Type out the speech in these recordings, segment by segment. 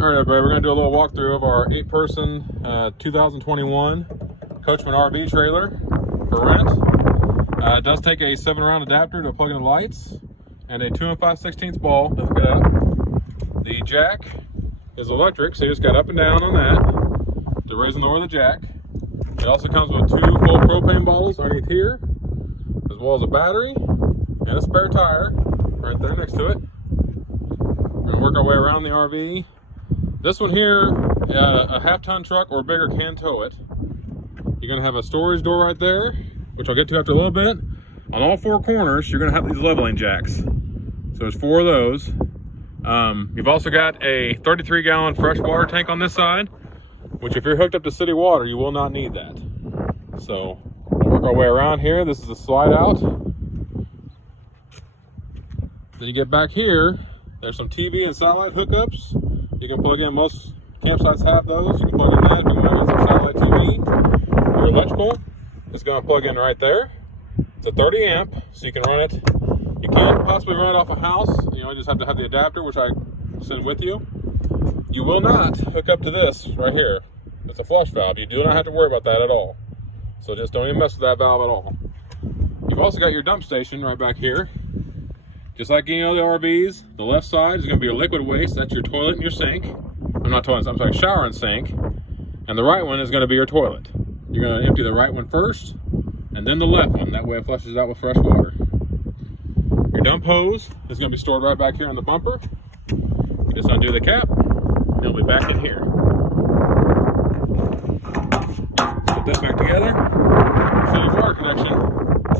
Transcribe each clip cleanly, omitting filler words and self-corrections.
All right, everybody, we're going to do a little walkthrough of our 8-person 2021 Coachman RV trailer for rent. It does take a 7-round adapter to plug in the lights and a 2 5/16 ball to hook it up. The jack is electric, so you just got up and down on that to raise and lower the jack. It also comes with 2 full propane bottles underneath here, as well as a battery and a spare tire right there next to it. We're going to work our way around the RV. This one here, a half-ton truck or bigger can tow it. You're going to have a storage door right there, which I'll get to after a little bit. On all 4 corners, you're going to have these leveling jacks. So there's 4 of those. You've also got a 33-gallon freshwater tank on this side, which if you're hooked up to city water, you will not need that. So we'll work our way around here. This is a slide out. Then you get back here, there's some TV and satellite hookups. You can plug in, most campsites have those. You can plug in that if you want to use some satellite TV. Your electrical is going to plug in right there. It's a 30 amp, so you can run it. You can possibly run it off a house. You know, you just have to have the adapter, which I send with you. You will not hook up to this right here. It's a flush valve. You do not have to worry about that at all. So just don't even mess with that valve at all. You've also got your dump station right back here. Just like any of the RVs, the left side is going to be your liquid waste. That's your toilet and your sink. I'm sorry, shower and sink. And the right one is going to be your toilet. You're going to empty the right one first, and then the left one. That way it flushes out with fresh water. Your dump hose is going to be stored right back here on the bumper. You just undo the cap, and it'll be back in here. Put that back together. So your water connection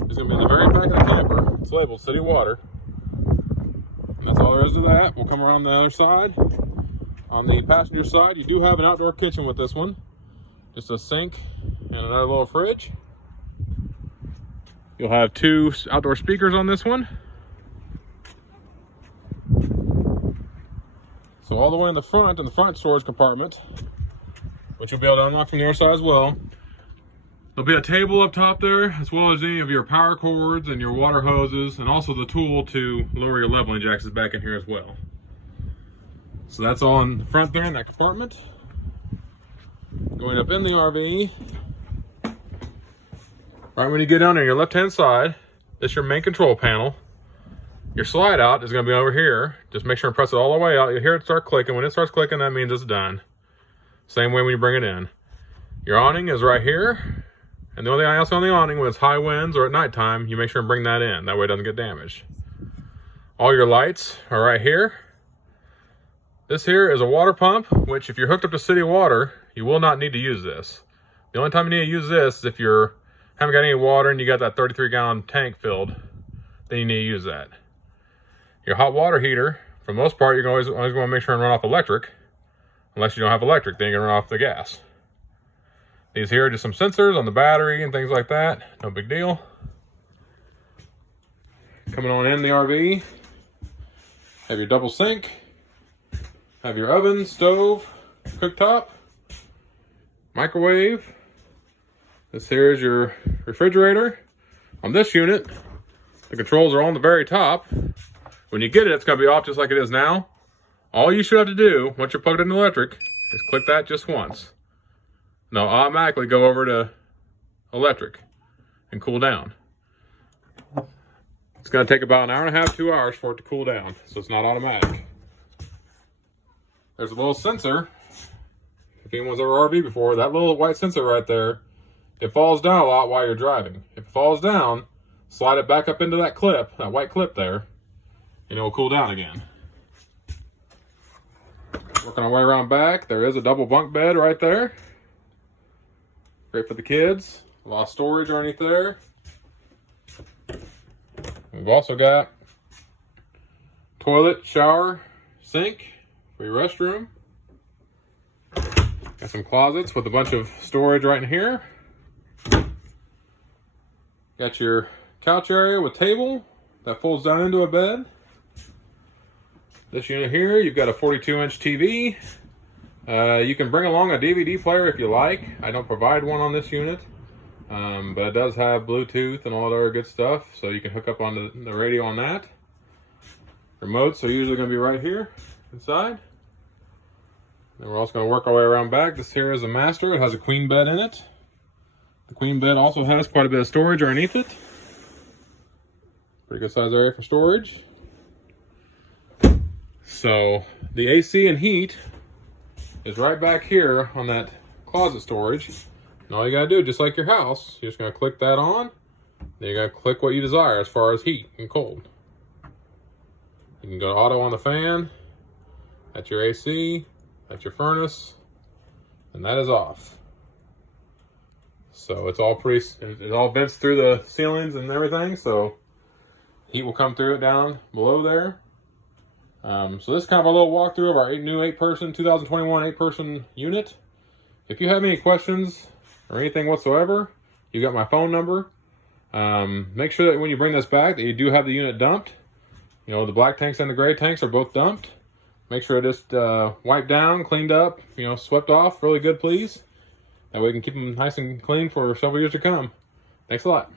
is going to be in the very back of the camper. It's labeled City Water. That's all there is to that. We'll come around the other side. On the passenger side, you do have an outdoor kitchen with this one. Just a sink and another little fridge. You'll have 2 outdoor speakers on this one. So all the way in the front storage compartment, which you'll be able to unlock from the other side as well. There'll be a table up top there, as well as any of your power cords and your water hoses, and also the tool to lower your leveling jacks is back in here as well. So that's all in the front there in that compartment. Going up in the RV, right when you get down there, your left-hand side, this is your main control panel. Your slide out is going to be over here. Just make sure and press it all the way out. You'll hear it start clicking. When it starts clicking, that means it's done. Same way when you bring it in. Your awning is right here. And the only thing else on the awning, when it's high winds or at nighttime, you make sure and bring that in. That way it doesn't get damaged. All your lights are right here. This here is a water pump, which if you're hooked up to city water, you will not need to use this. The only time you need to use this is if you haven't got any water and you got that 33-gallon tank filled, then you need to use that. Your hot water heater, for the most part, you're always going to make sure and run off electric. Unless you don't have electric, then you're going to run off the gas. These here are just some sensors on the battery and things like that. No big deal. Coming on in the RV, have your double sink, have your oven, stove, cooktop, microwave. This here is your refrigerator. On this unit, the controls are on the very top. When you get it, it's going to be off just like it is now. All you should have to do, once you're plugged in electric, is click that just once. And it'll automatically go over to electric and cool down. It's going to take about 1.5 hours, 2 hours for it to cool down, so it's not automatic. There's a little sensor. If anyone's ever RV before, that little white sensor right there, it falls down a lot while you're driving. If it falls down, slide it back up into that clip, that white clip there, and it will cool down again. Working our way around back, there is a double bunk bed right there. Great for the kids. A lot of storage underneath there. We've also got toilet, shower, sink for your restroom. Got some closets with a bunch of storage right in here. Got your couch area with table that folds down into a bed. This unit here, you've got a 42-inch TV. You can bring along a DVD player if you like. I don't provide one on this unit, but it does have Bluetooth and all that other good stuff, so you can hook up on the radio on that. Remotes are usually going to be right here inside. And we're also going to work our way around back. This here is a master. It has a queen bed in it. The queen bed also has quite a bit of storage underneath it. Pretty good size area for storage. So the AC and heat is right back here on that closet storage. And all you gotta do, just like your house, you're just gonna click that on. Then you're gonna click what you desire as far as heat and cold. You can go to auto on the fan. That's your AC. That's your furnace. And that is off. So it's all it all vents through the ceilings and everything. So heat will come through it down below there. So this is kind of a little walkthrough of our new 8-person 2021 8-person unit. If you have any questions or anything whatsoever, you got my phone number. Make sure that when you bring this back that you do have the unit dumped. You know, the black tanks and the gray tanks are both dumped. Make sure it's wiped down, cleaned up, you know, swept off really good, please. That way we can keep them nice and clean for several years to come. Thanks a lot.